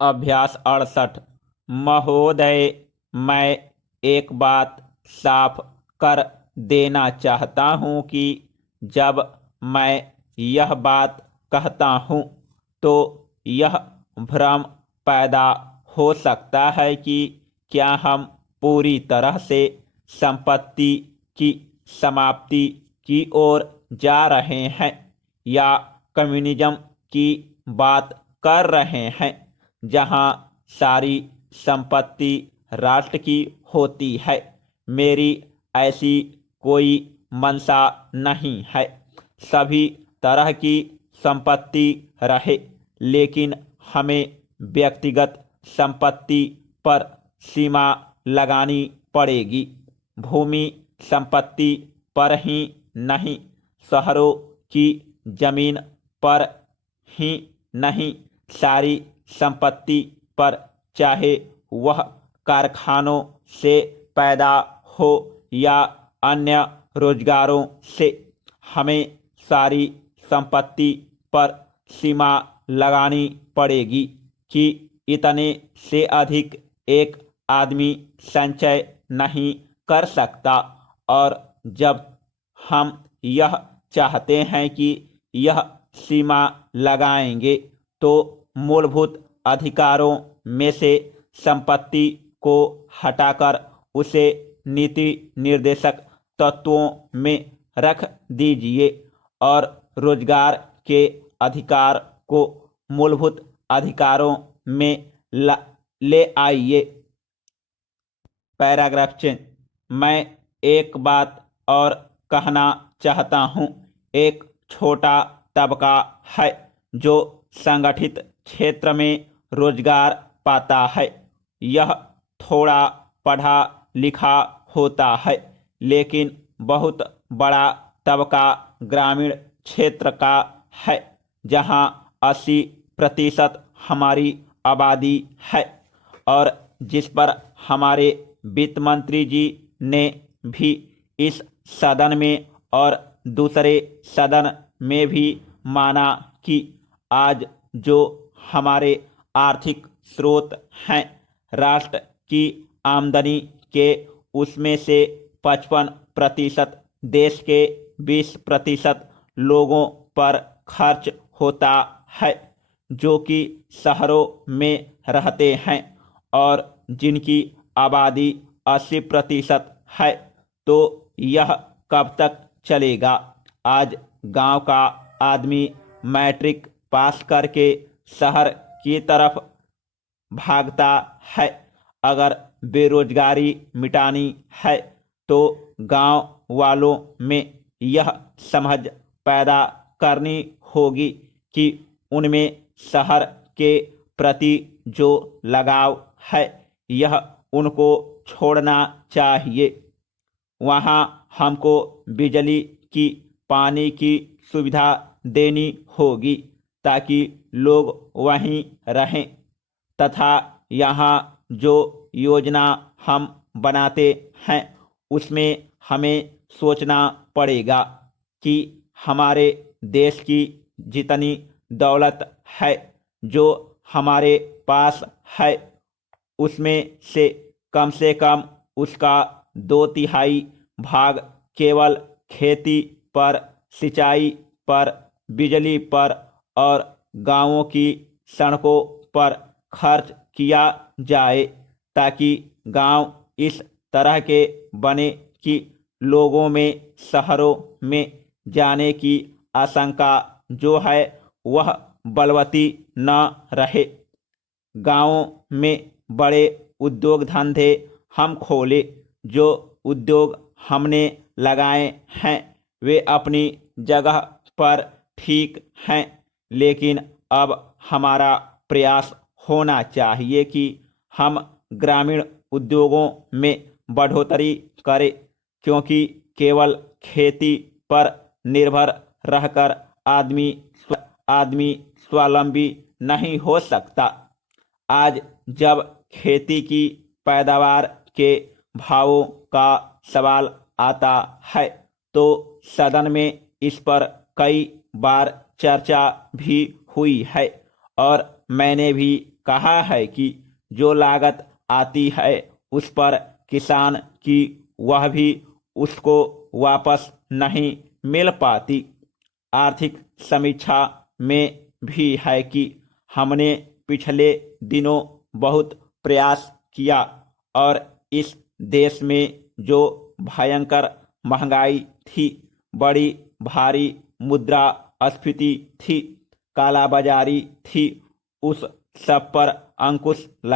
अभ्यास 68। महोदय, मैं एक बात साफ कर देना चाहता हूँ कि जब मैं यह बात कहता हूँ तो यह भ्रम पैदा हो सकता है कि क्या हम पूरी तरह से संपत्ति की समाप्ति की ओर जा रहे हैं या कम्युनिज्म की बात कर रहे हैं, जहां सारी संपत्ति राष्ट्र की होती है। मेरी ऐसी कोई मंशा नहीं है। सभी तरह की संपत्ति रहे, लेकिन हमें व्यक्तिगत संपत्ति पर सीमा लगानी पड़ेगी। भूमि संपत्ति पर ही नहीं, शहरों की जमीन पर ही नहीं, सारी संपत्ति पर, चाहे वह कारखानों से पैदा हो या अन्य रोजगारों से। हमें सारी संपत्ति पर सीमा लगानी पड़ेगी कि इतने से अधिक एक आदमी संचय नहीं कर सकता। और जब हम यह चाहते हैं कि यह सीमा लगाएंगे तो मूलभूत अधिकारों में से संपत्ति को हटाकर उसे नीति निर्देशक तत्वों में रख दीजिए और रोजगार के अधिकार को मूलभूत अधिकारों में ले आइए। Paragraph change. मैं एक बात और कहना चाहता हूँ। एक छोटा तबका है जो संगठित क्षेत्र में रोजगार पाता है। यह थोड़ा पढ़ा लिखा होता है, लेकिन बहुत बड़ा तबका ग्रामीण क्षेत्र का है, जहाँ 80% हमारी आबादी है और जिस पर हमारे वित्त मंत्री जी ने भी इस सदन में और दूसरे सदन में भी माना कि आज जो हमारे आर्थिक स्रोत हैं राष्ट्र की आमदनी के, उसमें से 55% देश के 20% लोगों पर खर्च होता है, जो कि शहरों में रहते हैं और जिनकी आबादी 80% है। तो यह कब तक चलेगा? आज गांव का आदमी मैट्रिक पास करके शहर की तरफ भागता है। अगर बेरोजगारी मिटानी है तो गांव वालों में यह समझ पैदा करनी होगी कि उनमें शहर के प्रति जो लगाव है यह उनको छोड़ना चाहिए। वहाँ हमको बिजली की, पानी की सुविधा देनी होगी ताकि लोग वहीं रहें, तथा यहाँ जो योजना हम बनाते हैं उसमें हमें सोचना पड़ेगा कि हमारे देश की जितनी दौलत है जो हमारे पास है, उसमें से कम उसका 2/3 भाग केवल खेती पर, सिंचाई पर, बिजली पर और गांवों की सड़कों पर खर्च किया जाए, ताकि गांव इस तरह के बने कि लोगों में शहरों में जाने की आशंका जो है वह बलवती न रहे। गांवों में बड़े उद्योग धंधे हम खोले। जो उद्योग हमने लगाए हैं वे अपनी जगह पर ठीक हैं, लेकिन अब हमारा प्रयास होना चाहिए कि हम ग्रामीण उद्योगों में बढ़ोतरी करें, क्योंकि केवल खेती पर निर्भर रहकर आदमी स्वावलंबी नहीं हो सकता। आज जब खेती की पैदावार के भावों का सवाल आता है तो सदन में इस पर कई बार चर्चा भी हुई है और मैंने भी कहा है कि जो लागत आती है उस पर किसान की वह भी उसको वापस नहीं मिल पाती। आर्थिक समीक्षा में भी है कि हमने पिछले दिनों बहुत प्रयास किया और इस देश में जो भयंकर महंगाई थी, बड़ी भारी मुद्रास्फीति थी, कालाबाजारी थी, उस सब पर अंकुश लगा